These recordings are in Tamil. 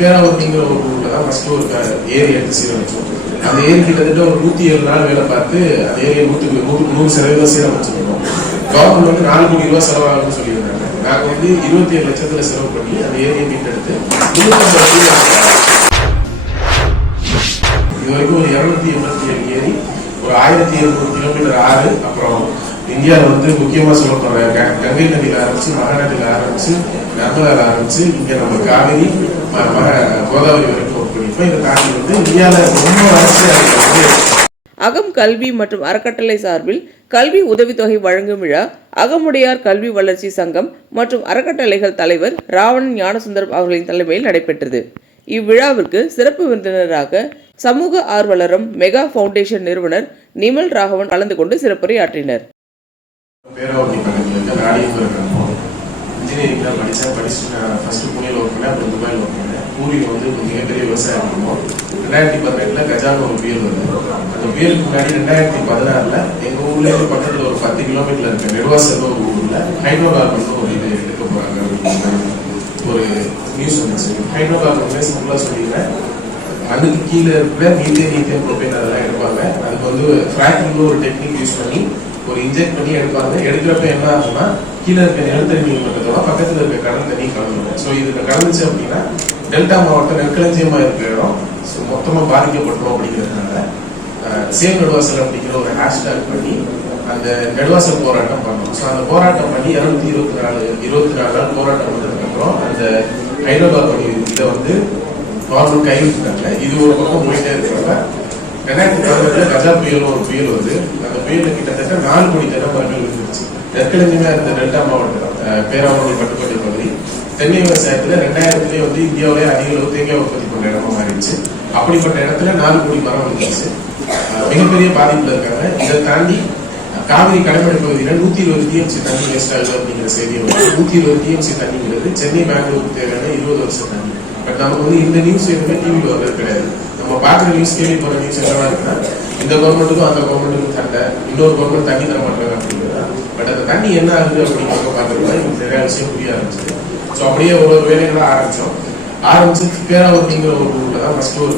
பேராவூர்ங்கிற ஒரு ஊரில் தான் ஃபர்ஸ்ட் ஒரு ஏரி எடுத்து சீரமைச்சோம். அந்த ஏரி கிட்டத்தட்ட ஒரு 107 நாள் வேலை பார்த்து அந்த ஏரியை 100% சீரமைச்சிருக்கோம். கவர்மெண்ட் வந்து 4 கோடி ரூபாய் செலவாகும்னு சொல்லியிருந்தாங்க. நாங்கள் வந்து 27 லட்சத்தில் செலவு பண்ணி அந்த ஏரியை மீட்டெடுத்து 350 இது வரைக்கும் ஒரு 287 ஏரி, ஒரு 1700 கிலோமீட்டர் ஆறு, அப்புறம் இந்தியாவில் வந்து முக்கியமாக சொல்லப்படுற கங்கை நதியில் ஆரம்பிச்சு, மகாநதியில் ஆரம்பிச்சு, நர்மதாவில் ஆரம்பிச்சு, இங்கே நம்ம காவிரி கோதாவரி வரைக்கும் ஒர்க் பண்ணிப்போம். இதை தாண்டி வந்து இந்தியாவில் ரொம்ப வளர்ச்சியாக அகம் கல்வி மற்றும் அறக்கட்டளை சார்பில் கல்வி உதவித்தொகை வழங்கும் விழா அகமுடையார் கல்வி வளர்ச்சி சங்கம் மற்றும் அறக்கட்டளைகள் தலைவர் ராவணன் ஞானசுந்தரம் அவர்களின் தலைமையில் நடைபெற்றது. இவ்விழாவிற்கு சிறப்பு விருந்தினராக சமூக ஆர்வலரும் மெகா ஃபவுண்டேஷன் நிறுவனர் நிமல் ராகவன் கலந்து கொண்டு சிறப்புரையாற்றினர். இன்ஜினியரிங் தான் படிச்சுட்டு நான் ஃபர்ஸ்ட் புனேல ஒர்க் பண்ணேன், அப்புறம் துபாயில் ஒர்க் பண்ணேன். பூரியில் வந்து மிகப்பெரிய விவசாயம் பண்ணுவோம். 2018 கஜான்னு ஒரு புயல் வருது. அந்த புயலுக்கு முன்னாடி 2016 எங்கள் ஊர்லேருந்து பக்கத்தில் ஒரு 10 கிலோமீட்டர் இருக்க நெடுவாசல் ஒரு ஊரில் ஹைட்ரோ கார்பன் ஒரு இது எடுக்க போகிறாங்க அப்படின்னு ஒரு நியூஸ் வந்துச்சு. ஹைட்ரோ கார்பன் சிம்பிளாக சொல்லிடுறேன், அதுக்கு கீழே இருக்கிற மீத்தேன் ப்ரோபேன் அதெல்லாம் எடுப்பாங்க. அதுக்கு வந்து ஃப்ராக்டிங்னு ஒரு டெக்னிக் யூஸ் பண்ணி ஒரு இன்ஜெக்ட் பண்ணி எடுப்பாங்க. எடுக்கிறப்ப என்ன ஆகுதுன்னா கீழே இருக்க நிலத்தடி நீர் மட்டத்தோட பக்கத்தில் இருக்க கடல் தண்ணி கலந்துடும். ஸோ இதுக்கு கலந்துச்சு அப்படின்னா டெல்டா மாவட்டம் நெற்களஞ்சியமாக இருக்கிற இடம் மொத்தமாக பாதிக்கப்பட்டுரும். அப்படிங்கிறதுனால சேவ் நெடுவாசல் அப்படிங்கிற ஒரு ஹேஷ்டாக் பண்ணி அந்த நெடுவாசல் போராட்டம் பண்ணோம். ஸோ அந்த போராட்டம் பண்ணி 224 நாள் போராட்டம் பண்ணதுக்கப்புறம் அந்த ஹைதராபாத் இதை வந்து கவர்மெண்ட் கைவிட்டாங்க. இது ஒரு பக்கம் போயிட்டே இருக்கிறப்ப 2018 கஜா புயல் ஒரு புயல் வந்து அந்த புயலில் கிட்டத்தட்ட 4 கோடி தென்னைமரங்கள் விழுந்துருச்சு. நெற்களஞ்சியமா இருந்த டெல்டா மாவட்டம் பேராவூரணி பட்டுக்கோட்டை பகுதி தென்னை விவசாயத்துல 2000 வந்து இந்தியாவிலே அதிக அளவு தேங்காய் உற்பத்தி பண்ண இடமா மாறிடுச்சு. அப்படிப்பட்ட இடத்துல 4 கோடி மரம் வந்துருச்சு. மிகப்பெரிய பாதிப்புல இருக்காங்க. இதை தாண்டி காவிரி கடைமடை பகுதியில 120 TMC தண்ணி வேஸ்ட் ஆகுது அப்படிங்கிற செய்தியை வந்து 120 TMC தண்ணிங்கிறது சென்னை பெங்களூருக்கு தேவையான 20 வருஷம் தண்ணி. பட் நமக்கு வந்து இந்த நியூஸ் எதுவுமே டிவியில் வர்றது கிடையாது. நம்ம பார்க்குற நியூஸ் கேள்விப்படுற நியூஸ் என்னவா இருக்குன்னா இந்த கவர்மெண்ட்டுக்கும் அந்த கவர்மெண்ட்டுக்கும் சண்டை, இன்னொரு கவர்மெண்ட் தண்ணி தர மாட்டாங்க அப்படிங்கிறதா. பட் அந்த தண்ணி என்ன ஆகுது அப்படிங்கிறத பார்க்கறதுல எனக்கு நிறைய விஷயம் புரிய ஆரம்பிச்சது. ஸோ அப்படியே ஒரு வேலைகளை ஆரம்பிச்சு பேராவூர்ங்கிற ஒரு ஊரில் தான் ஃபர்ஸ்ட் ஒரு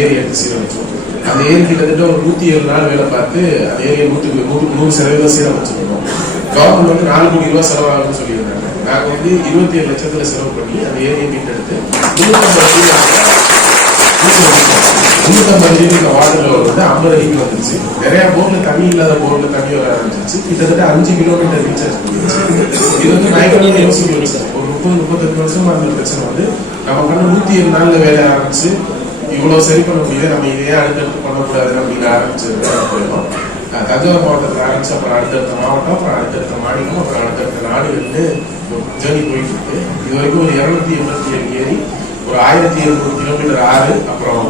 ஏரி எடுத்து சீரமைச்சோம். அந்த ஏரி கிட்டத்தட்ட ஒரு 107 நாள் வேலை பார்த்து அந்த ஏரியை 100% சீரமைச்சிருக்கோம். கவர்மெண்ட் வந்து 4 கோடி ரூபாய் செலவாகும்னு சொல்லியிருந்தாங்க. நாங்கள் வந்து 27 லட்சத்தில் செலவு பண்ணி அந்த ஏரியை மீட்டெடுத்து 350 வார்டுல வந்து 50 அடிக்கு வந்துருச்சு. நிறைய போர்ல தண்ணி இல்லாத போர்ல தண்ணி வர ஆரம்பிச்சிருச்சு. கிட்டத்தட்ட 5 கிலோமீட்டர் ரீசார்ஜ் பண்ணிருச்சு. இது வந்து பயங்கரமான யோசிக்க வச்சு ஒரு 30-35 வருஷமா இருந்த பிரச்சனை வந்து நம்ம பண்ண 107 நாள்ல வேலை ஆரம்பிச்சு இவ்வளவு சரி பண்ண முடியாது, நம்ம இதையே அடுத்தடுத்து பண்ணக்கூடாது அப்படின்னு ஆரம்பிச்சது போயிடும். தஞ்சாவூர் மாவட்டத்தில் ஆரம்பிச்சு அப்புறம் அடுத்தடுத்த மாவட்டம், அப்புறம் அடுத்தடுத்த மாநிலம், அப்புறம் அடுத்தடுத்த நாடுகள்னு ஜேர்னி போயிட்டு இருக்கு. இது வரைக்கும் ஒரு 287 ஏரி, ஒரு 1700 கிலோமீட்டர் ஆறு, அப்புறம்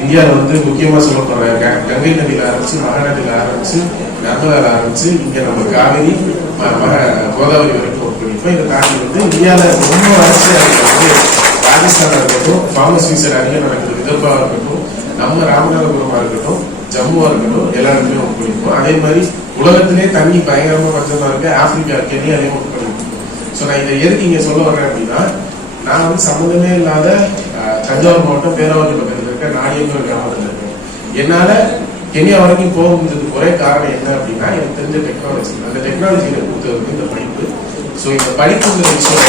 இந்தியாவில் வந்து முக்கியமாக சொல்லப்படுற கங்கை நதியில் ஆரம்பிச்சு, மகாநதியில் ஆரம்பிச்சு, நர்மதாவில் ஆரம்பிச்சு, இங்கே நம்ம காவிரி கோதாவரி வரைக்கும் ஒர்க் பண்ணிப்போம். இதை தாண்டி வந்து இந்தியாவில் ரொம்ப வளர்ச்சியாக இருக்கிறது ராஜஸ்தானாக இருக்கட்டும், ஃபார்மஸ்வீசர் அருகே நடக்கிறது விதர்பாவாக இருக்கட்டும், நம்ம ராமநாதபுரமாக இருக்கட்டும், ஜம்முவா இருக்கட்டும், எல்லா இடத்துலையும் ஒர்க் பண்ணிப்போம். அதே மாதிரி உலகத்திலே தண்ணி பயங்கரமாக பஞ்சமாக இருக்கு, ஆப்பிரிக்கா கென்யாலையும் ஒர்க் பண்ணிப்போம். ஸோ நான் இதை எதுக்கு இங்கே சொல்ல வர்றேன் அப்படின்னா, நான் வந்து சம்மந்தமே இல்லாத தஞ்சாவூர் மாவட்டம் பேராவூரணி பக்கத்தில் இருக்க நாடியங்கிற கிராமத்தில் இருக்கேன். என்னால கென்யா வரைக்கும் போக முடிஞ்சதுக்கு ஒரே காரணம் என்ன அப்படின்னா எனக்கு தெரிஞ்ச டெக்னாலஜி. அந்த டெக்னாலஜியில கொடுத்தது வந்து இந்த படிப்பு. ஸோ இந்த படிப்புங்கிற விஷயம்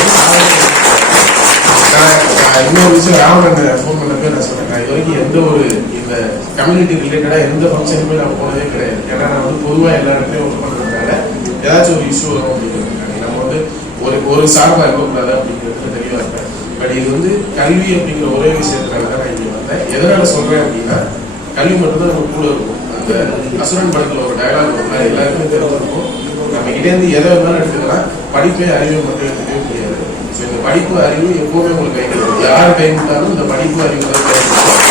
இன்னொரு விஷயம் ராவணன் ஃபோன் பண்ணப்பே நான் சொன்னேன், நான் இது வரைக்கும் எந்த ஒரு இந்த கம்யூனிட்டி ரிலேட்டடா எந்த ஃபங்க்ஷனுமே நான் போனதே கிடையாது. ஏன்னா நான் வந்து பொதுவாக எல்லா இடத்துலையும் ஒர்க் பண்ணுறதுனால ஏதாச்சும் ஒரு இஷ்யூ வரும் அப்படிங்கிறதுக்காக நம்ம வந்து ஒரு சார்பாக இருக்கக்கூடாது அப்படிங்கிறது தெளிவாக இருப்பேன். பட் இது வந்து கல்வி அப்படிங்கிற ஒரே விஷயத்துக்காக தான் நான் இங்கே வந்தேன். எதனால சொல்றேன் அப்படின்னா கல்வி மட்டும்தான் நம்ம கூட இருக்கும். அந்த அசுரன் படத்துல ஒரு டயலாக் இருக்கும், எல்லாருக்குமே தெரிஞ்சிருக்கும். நம்ம கிட்டேருந்து எதை வேணாலும் எடுத்துக்கலாம், படிப்பே அறிவை மட்டும் எடுத்துக்கவே முடியாது. ஸோ இந்த படிப்பு அறிவு எப்போவுமே உங்களுக்கு கை கொடுக்கும். யார் கை கொடுத்தாலும் இந்த படிப்பு அறிவு தான் கை கொடுக்கும்.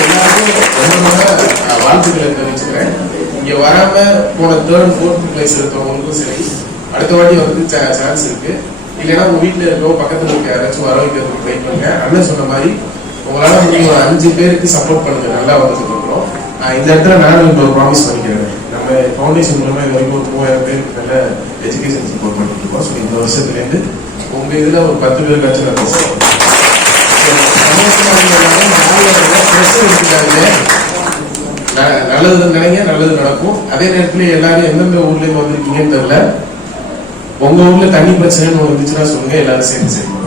எல்லாருக்கும் ரொம்ப வாழ்த்துக்களை தெரிவிச்சுக்கிறேன். இங்க வராம போன 3rd, 4th பிளேஸ் எடுத்தவங்களுக்கும் சரி, அடுத்த வாட்டி வந்து சான்ஸ் இருக்கு. இல்லைன்னா உங்க வீட்டுல இருக்கோ பக்கத்துல இருக்க யாராச்சும் வர வைக்கிறதுக்கு ட்ரை பண்ணுங்க. அண்ணன் சொன்ன மாதிரி உங்களால முடியும் ஒரு 5 பேருக்கு சப்போர்ட் பண்ணுங்க. நல்லா வந்துட்டு இருக்கிறோம். இந்த இடத்துல நானும் இன்னொரு ப்ராமிஸ் பண்ணிக்கிறேன். நம்ம ஃபவுண்டேஷன் மூலமா இது வரைக்கும் ஒரு 3000 பேருக்கு நல்ல எஜுகேஷன் சப்போர்ட் பண்ணிட்டு இருக்கோம். ஸோ இந்த வருஷத்துலேருந்து உங்க இதுல ஒரு 10 பேருக்காச்சும் நான் சந்தோஷமா இருக்காங்க. நல்லது நினைங்க, நல்லது நடக்கும். அதே நேரத்துல எல்லாரும் எந்தெந்த ஊர்ல இருந்து வந்திருக்கீங்கன்னு தெரியல. உங்க ஊர்ல தண்ணி பிரச்சனைன்னு இருந்துச்சுன்னா சொல்லுங்க, எல்லாரும் சேர்ந்து செய்வோம்.